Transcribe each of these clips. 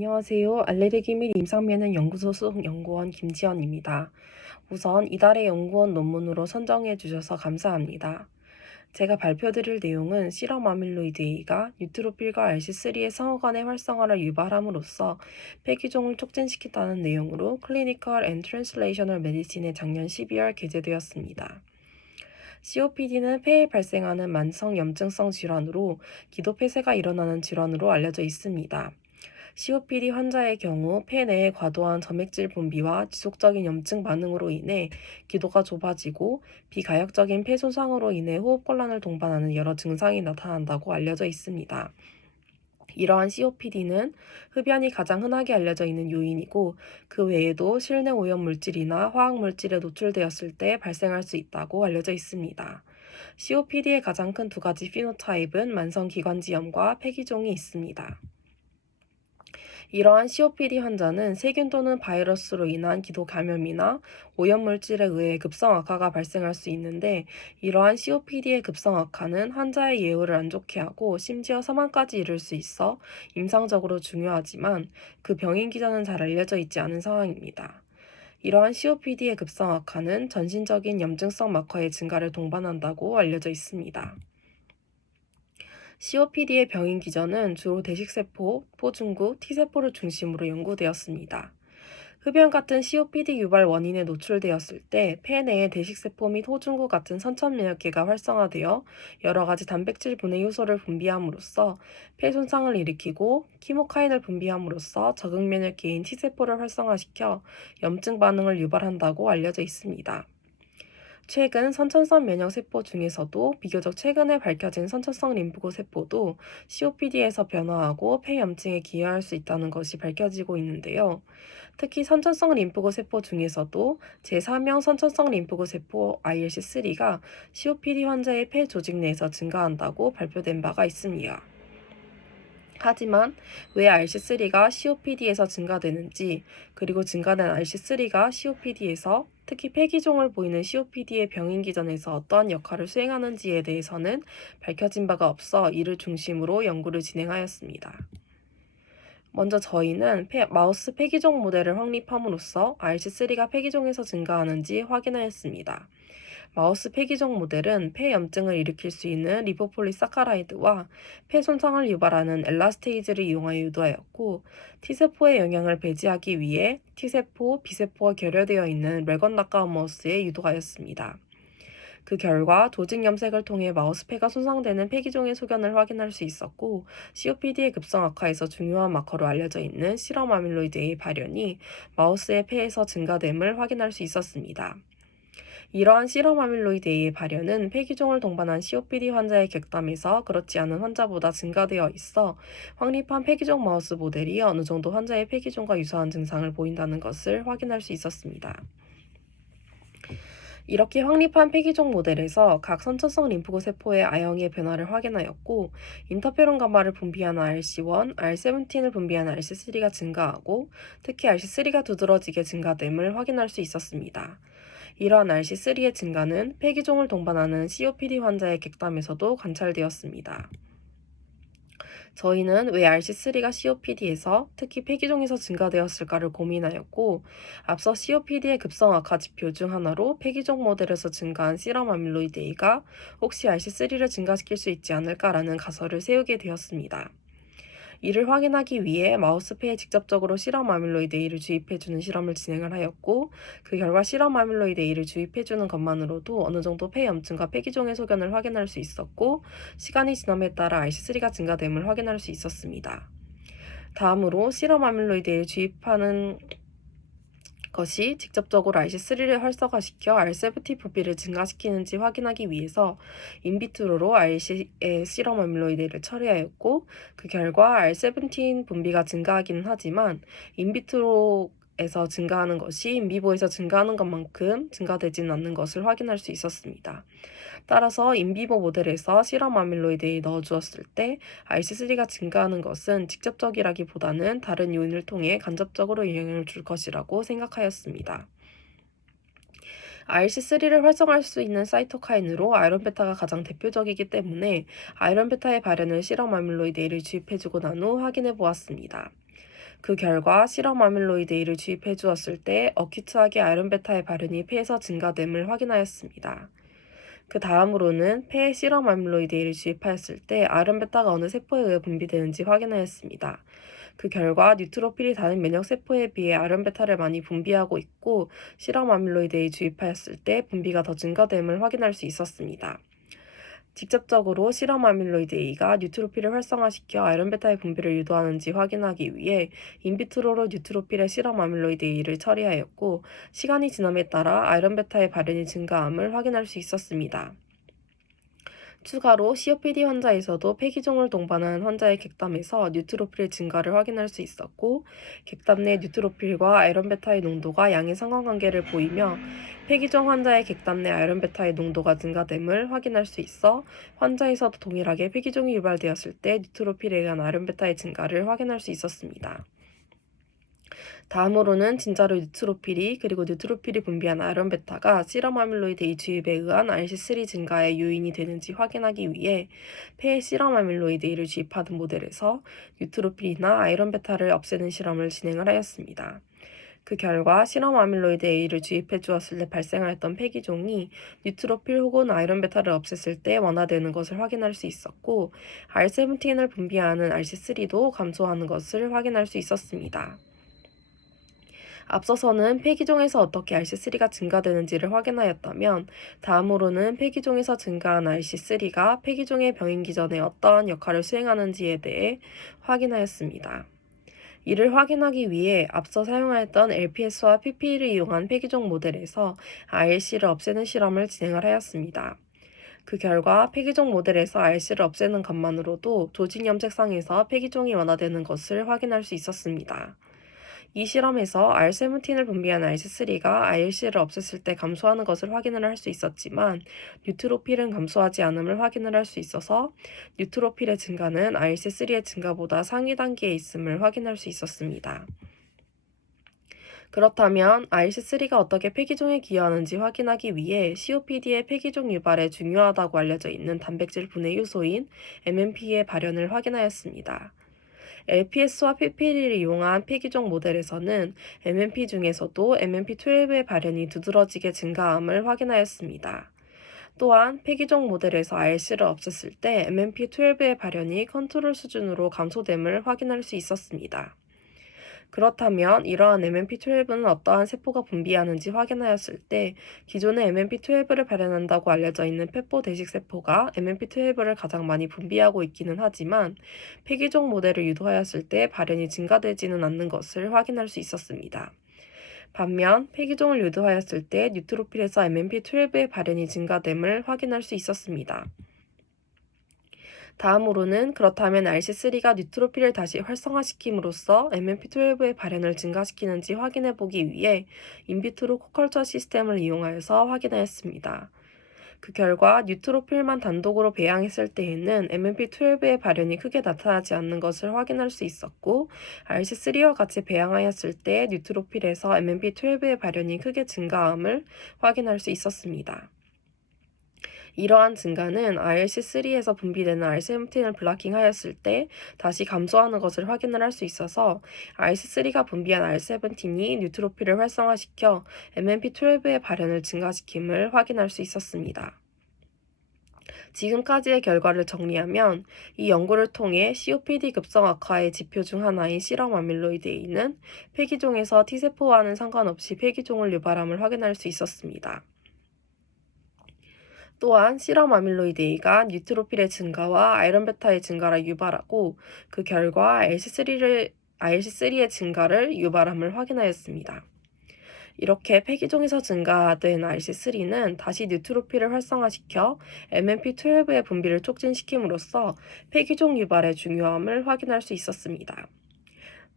안녕하세요. 알레르기 및 임상면역 연구소 수석 연구원 김지연입니다. 우선 이달의 연구원 논문으로 선정해 주셔서 감사합니다. 제가 발표드릴 내용은 실험 아밀로이드 A가 뉴트로필과 RC3의 상호간의 활성화를 유발함으로써 폐기종을 촉진시켰다는 내용으로 클리니컬 앤 트랜슬레이셔널 메디신에 작년 12월 게재되었습니다. COPD는 폐에 발생하는 만성 염증성 질환으로 기도 폐쇄가 일어나는 질환으로 알려져 있습니다. COPD 환자의 경우 폐 내의 과도한 점액질 분비와 지속적인 염증 반응으로 인해 기도가 좁아지고 비가역적인 폐 손상으로 인해 호흡곤란을 동반하는 여러 증상이 나타난다고 알려져 있습니다. 이러한 COPD는 흡연이 가장 흔하게 알려져 있는 요인이고 그 외에도 실내 오염 물질이나 화학 물질에 노출되었을 때 발생할 수 있다고 알려져 있습니다. COPD의 가장 큰 두 가지 피노타입은 만성기관지염과 폐기종이 있습니다. 이러한 COPD 환자는 세균 또는 바이러스로 인한 기도 감염이나 오염물질에 의해 급성 악화가 발생할 수 있는데 이러한 COPD의 급성 악화는 환자의 예후를 안 좋게 하고 심지어 사망까지 이를 수 있어 임상적으로 중요하지만 그 병인 기전은 잘 알려져 있지 않은 상황입니다. 이러한 COPD의 급성 악화는 전신적인 염증성 막화의 증가를 동반한다고 알려져 있습니다. COPD의 병인 기전은 주로 대식세포, 포중구, T세포를 중심으로 연구되었습니다. 흡연 같은 COPD 유발 원인에 노출되었을 때 폐 내의 대식세포 및 호중구 같은 선천면역계가 활성화되어 여러 가지 단백질 분해 효소를 분비함으로써 폐 손상을 일으키고 키모카인을 분비함으로써 적응면역계인 T세포를 활성화시켜 염증 반응을 유발한다고 알려져 있습니다. 최근 선천성 면역 세포 중에서도 비교적 최근에 밝혀진 선천성 림프구 세포도 COPD에서 변화하고 폐염증에 기여할 수 있다는 것이 밝혀지고 있는데요. 특히 선천성 림프구 세포 중에서도 제3형 선천성 림프구 세포 ILC3가 COPD 환자의 폐 조직 내에서 증가한다고 발표된 바가 있습니다. 하지만 왜 RC3가 COPD에서 증가되는지, 그리고 증가된 RC3가 COPD에서 특히 폐기종을 보이는 COPD의 병인 기전에서 어떠한 역할을 수행하는지에 대해서는 밝혀진 바가 없어 이를 중심으로 연구를 진행하였습니다. 먼저 저희는 마우스 폐기종 모델을 확립함으로써 RC3가 폐기종에서 증가하는지 확인하였습니다. 마우스 폐기종 모델은 폐염증을 일으킬 수 있는 리포폴리사카라이드와 폐 손상을 유발하는 엘라스테이즈를 이용하여 유도하였고 T세포의 영향을 배제하기 위해 T세포, B세포가 결여되어 있는 레건 낙가운 마우스에 유도하였습니다. 그 결과 조직 염색을 통해 마우스 폐가 손상되는 폐기종의 소견을 확인할 수 있었고 COPD의 급성 악화에서 중요한 마커로 알려져 있는 실험 아밀로이드 A 발현이 마우스의 폐에서 증가됨을 확인할 수 있었습니다. 이러한 실험 아밀로이드 A의 발현은 폐기종을 동반한 COPD 환자의 객담에서 그렇지 않은 환자보다 증가되어 있어 확립한 폐기종 마우스 모델이 어느 정도 환자의 폐기종과 유사한 증상을 보인다는 것을 확인할 수 있었습니다. 이렇게 확립한 폐기종 모델에서 각 선천성 림프구 세포의 아형의 변화를 확인하였고 인터페론 가마를 분비하는 RC1, R17을 분비하는 RC3가 증가하고 특히 RC3가 두드러지게 증가됨을 확인할 수 있었습니다. 이러한 RC3의 증가는 폐기종을 동반하는 COPD 환자의 객담에서도 관찰되었습니다. 저희는 왜 RC3가 COPD에서 특히 폐기종에서 증가되었을까를 고민하였고 앞서 COPD의 급성 악화 지표 중 하나로 폐기종 모델에서 증가한 시럼 아밀로이드 A가 혹시 RC3를 증가시킬 수 있지 않을까라는 가설을 세우게 되었습니다. 이를 확인하기 위해 마우스폐에 직접적으로 실험 아밀로이드 A를 주입해주는 실험을 진행을 하였고 그 결과 실험 아밀로이드 A를 주입해주는 것만으로도 어느 정도 폐 염증과 폐기종의 소견을 확인할 수 있었고 시간이 지남에 따라 RC3가 증가됨을 확인할 수 있었습니다. 다음으로 실험 아밀로이드 A를 주입하는 것이 직접적으로 RC3를 활성화시켜 R17 부비를 증가시키는지 확인하기 위해서 인비트로로 RC의 실험 아밀로이드를 처리하였고 그 결과 R17 분비가 증가하기는 하지만 인비트로에서 증가하는 것이 인비보에서 증가하는 것만큼 증가되지는 않는 것을 확인할 수 있었습니다. 따라서 인비보 모델에서 실험 아밀로이드에 넣어주었을 때 RC3가 증가하는 것은 직접적이라기보다는 다른 요인을 통해 간접적으로 영향을 줄 것이라고 생각하였습니다. RC3를 활성화할 수 있는 사이토카인으로 아이론베타가 가장 대표적이기 때문에 아이론베타의 발현을 실험 아밀로이드 A를 주입해주고 난 후 확인해 보았습니다. 그 결과 실험 아밀로이드 A를 주입해 주었을 때 어큐트하게 아이론베타의 발현이 폐에서 증가됨을 확인하였습니다. 그 다음으로는 폐에 실험 아밀로이드 A를 주입하였을 때 아이론베타가 어느 세포에 의해 분비되는지 확인하였습니다. 그 결과 뉴트로필이 다른 면역세포에 비해 아이론베타를 많이 분비하고 있고 실험 아밀로이드 A 주입하였을 때 분비가 더 증가됨을 확인할 수 있었습니다. 직접적으로 실험 아밀로이드 A가 뉴트로필을 활성화시켜 아이론베타의 분비를 유도하는지 확인하기 위해 인비트로로 뉴트로필의 실험 아밀로이드 A를 처리하였고 시간이 지남에 따라 아이론베타의 발현이 증가함을 확인할 수 있었습니다. 추가로 COPD 환자에서도 폐기종을 동반한 환자의 객담에서 뉴트로필의 증가를 확인할 수 있었고 객담 내 뉴트로필과 아이론베타의 농도가 양의 상관관계를 보이며 폐기종 환자의 객담 내 아이론베타의 농도가 증가됨을 확인할 수 있어 환자에서도 동일하게 폐기종이 유발되었을 때 뉴트로필에 의한 아이론베타의 증가를 확인할 수 있었습니다. 다음으로는 진짜로 뉴트로필이 그리고 뉴트로필이 분비한 아이론베타가 실험 아밀로이드 A 주입에 의한 RC3 증가의 요인이 되는지 확인하기 위해 폐에 실험 아밀로이드 A를 주입하는 모델에서 뉴트로필이나 아이론베타를 없애는 실험을 진행을 하였습니다. 그 결과 실험 아밀로이드 A를 주입해 주었을 때 발생하였던 폐기종이 뉴트로필 혹은 아이론베타를 없앴을 때 완화되는 것을 확인할 수 있었고 R17을 분비하는 RC3도 감소하는 것을 확인할 수 있었습니다. 앞서서는 폐기종에서 어떻게 RC3가 증가되는지를 확인하였다면 다음으로는 폐기종에서 증가한 RC3가 폐기종의 병행기 전에 어떠한 역할을 수행하는지에 대해 확인하였습니다. 이를 확인하기 위해 앞서 사용하였던 LPS와 PPE를 이용한 폐기종 모델에서 RC를 없애는 실험을 진행을 하였습니다. 그 결과 폐기종 모델에서 RC를 없애는 것만으로도 조직 염색상에서 폐기종이 완화되는 것을 확인할 수 있었습니다. 이 실험에서 R17을 분비한 RC3가 ILC를 없앴을 때 감소하는 것을 확인을 할 수 있었지만 뉴트로필은 감소하지 않음을 확인을 할 수 있어서 뉴트로필의 증가는 ILC3의 증가보다 상위 단계에 있음을 확인할 수 있었습니다. 그렇다면 ILC3가 어떻게 폐기종에 기여하는지 확인하기 위해 COPD의 폐기종 유발에 중요하다고 알려져 있는 단백질 분해 요소인 MMP의 발현을 확인하였습니다. LPS와 PPL을 이용한 폐기종 모델에서는 MMP 중에서도 MMP12의 발현이 두드러지게 증가함을 확인하였습니다. 또한 폐기종 모델에서 RC를 없앴을 때 MMP12의 발현이 컨트롤 수준으로 감소됨을 확인할 수 있었습니다. 그렇다면 이러한 MMP12는 어떠한 세포가 분비하는지 확인하였을 때 기존의 MMP12를 발현한다고 알려져 있는 폐포 대식세포가 MMP12를 가장 많이 분비하고 있기는 하지만 폐기종 모델을 유도하였을 때 발현이 증가되지는 않는 것을 확인할 수 있었습니다. 반면 폐기종을 유도하였을 때 뉴트로필에서 MMP12의 발현이 증가됨을 확인할 수 있었습니다. 다음으로는 그렇다면 RC3가 뉴트로필을 다시 활성화시킴으로써 MMP12의 발현을 증가시키는지 확인해 보기 위해 인비트로 코컬처 시스템을 이용하여서 확인하였습니다. 그 결과 뉴트로필만 단독으로 배양했을 때에는 MMP12의 발현이 크게 나타나지 않는 것을 확인할 수 있었고 RC3와 같이 배양하였을 때 뉴트로필에서 MMP12의 발현이 크게 증가함을 확인할 수 있었습니다. 이러한 증가는 ILC3에서 분비되는 R17을 블락킹하였을 때 다시 감소하는 것을 확인을 할 수 있어서 ILC3가 분비한 R17이 뉴트로필을 활성화시켜 MMP12의 발현을 증가시킴을 확인할 수 있었습니다. 지금까지의 결과를 정리하면 이 연구를 통해 COPD 급성 악화의 지표 중 하나인 실험 아밀로이드 A는 폐기종에서 T세포와는 상관없이 폐기종을 유발함을 확인할 수 있었습니다. 또한 실험 아밀로이드 A가 뉴트로필의 증가와 아이론베타의 증가를 유발하고 그 결과 ILC3의 증가를 유발함을 확인하였습니다. 이렇게 폐기종에서 증가된 RC3는 다시 뉴트로필을 활성화시켜 MMP12의 분비를 촉진시킴으로써 폐기종 유발의 중요함을 확인할 수 있었습니다.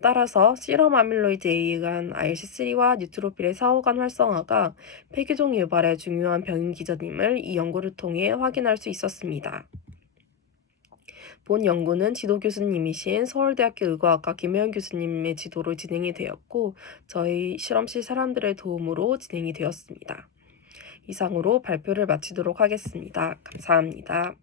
따라서 실험 아밀로이드 A에 의한 RC3와 뉴트로필의 상호간 활성화가 폐기종 유발의 중요한 병인 기전임을 이 연구를 통해 확인할 수 있었습니다. 본 연구는 지도 교수님이신 서울대학교 의과학과 김혜연 교수님의 지도로 진행이 되었고 저희 실험실 사람들의 도움으로 진행이 되었습니다. 이상으로 발표를 마치도록 하겠습니다. 감사합니다.